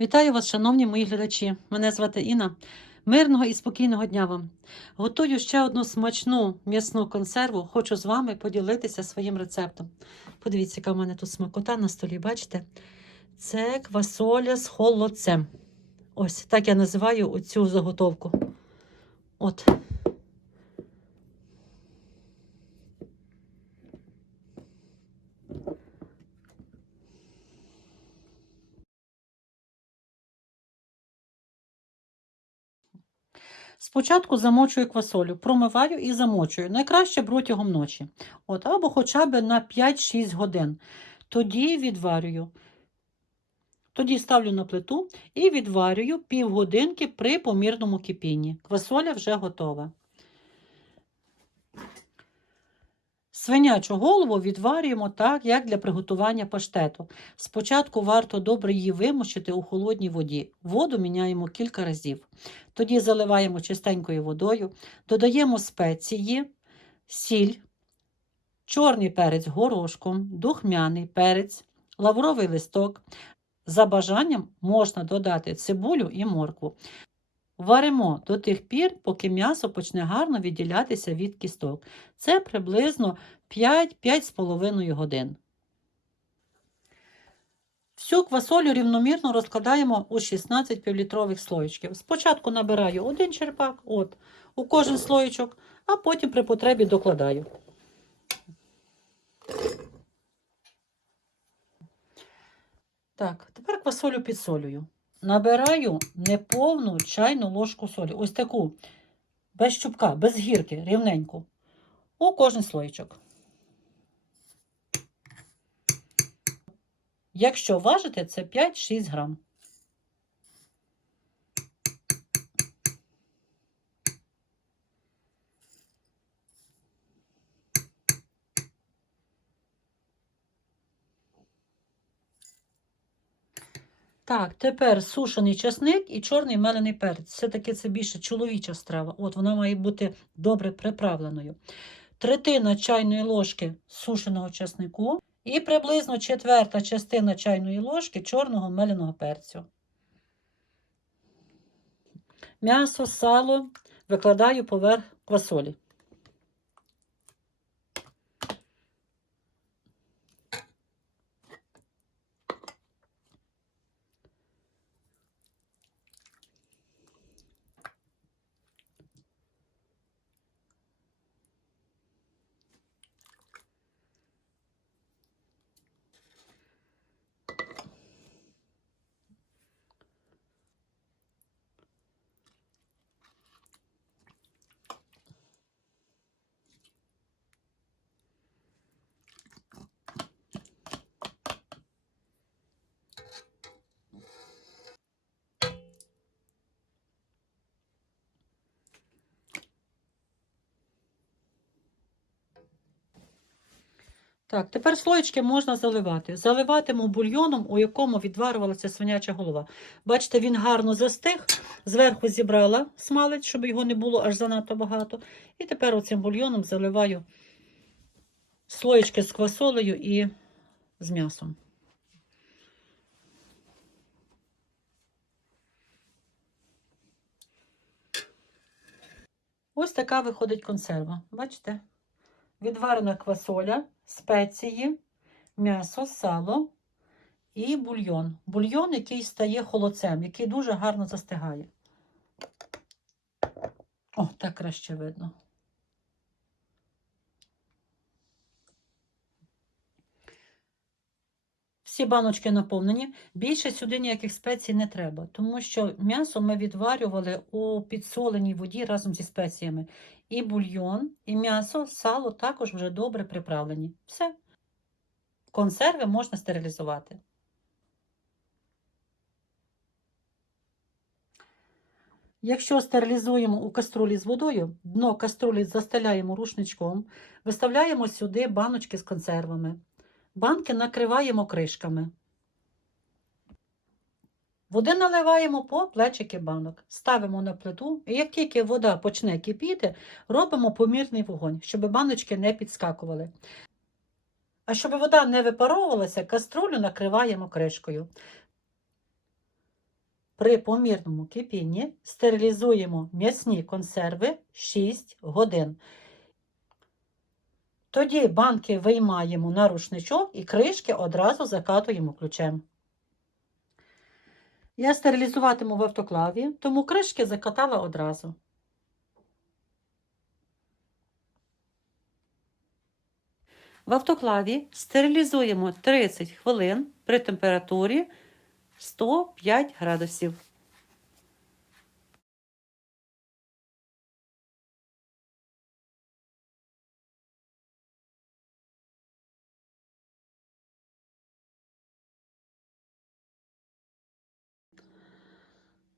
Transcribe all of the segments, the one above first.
Вітаю вас, шановні мої глядачі. Мене звати Інна. Мирного і спокійного дня вам. Готую ще одну смачну м'ясну консерву. Хочу з вами поділитися своїм рецептом. Подивіться, яка в мене тут смакота на столі, бачите? Це квасоля з холодцем. Ось так я називаю оцю заготовку. От. Спочатку замочую квасолю, промиваю і замочую. Найкраще протягом ночі. От, або хоча б на 5-6 годин. Тоді відварюю. Тоді ставлю на плиту і відварюю півгодинки при помірному кипінні. Квасоля вже готова. Свинячу голову відварюємо так, як для приготування паштету. Спочатку варто добре її вимочити у холодній воді. Воду міняємо кілька разів. Тоді заливаємо чистенькою водою, додаємо спеції, сіль, чорний перець горошком, духмяний перець, лавровий листок. За бажанням можна додати цибулю і моркву. Варимо до тих пір, поки м'ясо почне гарно відділятися від кісток. Це приблизно 5-5,5 годин. Всю квасолю рівномірно розкладаємо у 16 півлітрових слоєчків. Спочатку набираю один черпак, от, у кожен слоєчок, а потім при потребі докладаю. Так, тепер квасолю підсолюю. Набираю неповну чайну ложку солі. Ось таку, без щупка, без гірки, рівненьку. У кожен слоєчок. Якщо важите, це 5-6 грам. Так, тепер сушений часник і чорний мелений перець. Все-таки це більше чоловіча страва. От вона має бути добре приправленою. Третина чайної ложки сушеного часнику і приблизно четверта частина чайної ложки чорного меленого перцю. М'ясо, сало викладаю поверх квасолі. Так, тепер слоєчки можна заливати. Заливатиму бульйоном, у якому відварювалася свиняча голова. Бачите, він гарно застиг, зверху зібрала смалець, щоб його не було аж занадто багато. І тепер оцим бульйоном заливаю слоєчки з квасолею і з м'ясом. Ось така виходить консерва. Бачите? Відварена квасоля, спеції, м'ясо, сало і бульйон. Бульйон, який стає холодцем, який дуже гарно застигає. О, так краще видно. Всі баночки наповнені. Більше сюди ніяких спецій не треба, тому що м'ясо ми відварювали у підсоленій воді разом зі спеціями. І бульйон, і м'ясо, сало також вже добре приправлені. Все. Консерви можна стерилізувати. Якщо стерилізуємо у каструлі з водою, дно каструлі застеляємо рушничком, виставляємо сюди баночки з консервами. Банки накриваємо кришками. Води наливаємо по плечики банок, ставимо на плиту, і як тільки вода почне кипіти, робимо помірний вогонь, щоб баночки не підскакували. А щоб вода не випаровувалася, каструлю накриваємо кришкою. При помірному кипінні стерилізуємо м'ясні консерви 6 годин. Тоді банки виймаємо на рушничок і кришки одразу закатуємо ключем. Я стерилізуватиму в автоклаві, тому кришки закатала одразу. В автоклаві стерилізуємо 30 хвилин при температурі 105 градусів.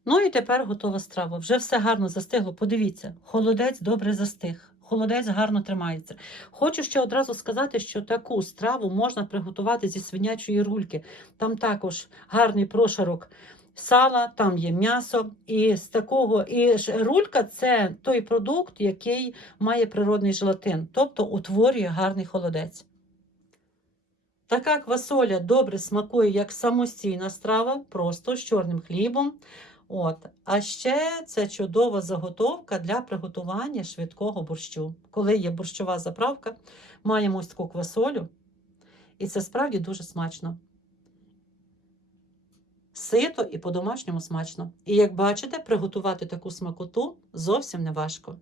Ну і тепер готова страва. Вже все гарно застигло. Подивіться, холодець добре застиг. Холодець гарно тримається. Хочу ще одразу сказати, що таку страву можна приготувати зі свинячої рульки. Там також гарний прошарок сала, там є м'ясо. І з такого і рулька це той продукт, який має природний желатин, тобто утворює гарний холодець. Така квасоля добре смакує як самостійна страва, просто з чорним хлібом. От. А ще це чудова заготовка для приготування швидкого борщу. Коли є борщова заправка, маємо ось таку квасолю, і це справді дуже смачно. Сито і по-домашньому смачно. І як бачите, приготувати таку смакоту зовсім не важко.